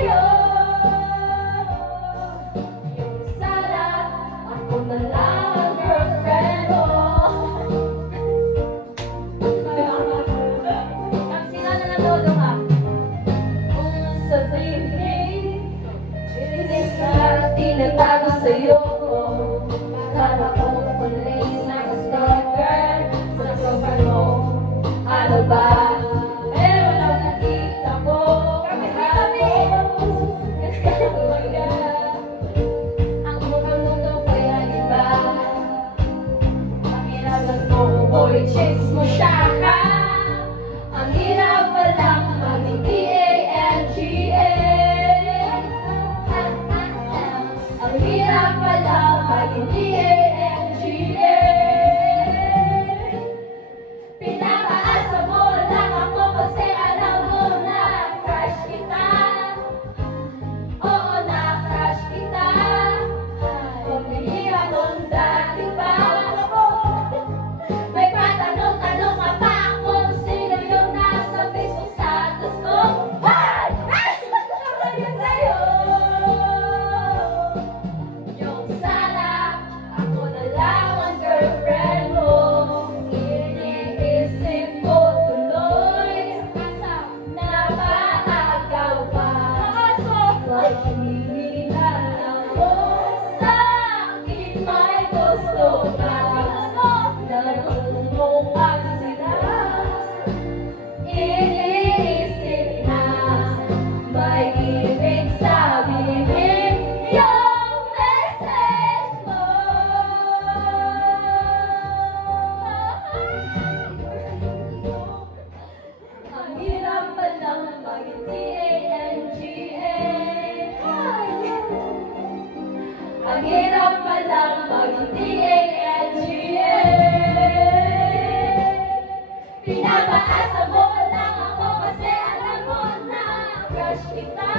sa'yo. Yung sana ako na lang ang girlfriend mo. Sino na nanodo ka? Kung sabihin, inis na tinatago sa'yo. Para kong police na stalker sa sofa mo. Ano ba? Pero lang nakita ko. Kami! Ang mukhang mundo kaya iba. Pakiramdam ko, boy, chase mo siya. Ang hirap palang maging D-A-N-G-A. Ang hirap palang maging D-A-N-G-A. Pinapaasa mo lang ako kasi alam mo na crush kita. Oo, na crush kita. Pumili akong dati pa. May patanong-tanong ka pa kung sino yung nasa Facebook status ko. Hey! Nakagay sa'yo. Yung sana ako na lang ang girlfriend mo. Iniisip ko tuloy na maagaw pa. Mahihina ako sa akin may gusto ka. Nalung mo ang sila. Iniisip na may ibig sabihin yung message mo. Ang hirap palang maging D-A-N-G-A. Ang hirap palang maging D-A-N-G-A. Pinapaasa mo lang ako kasi alam mo na crush kita.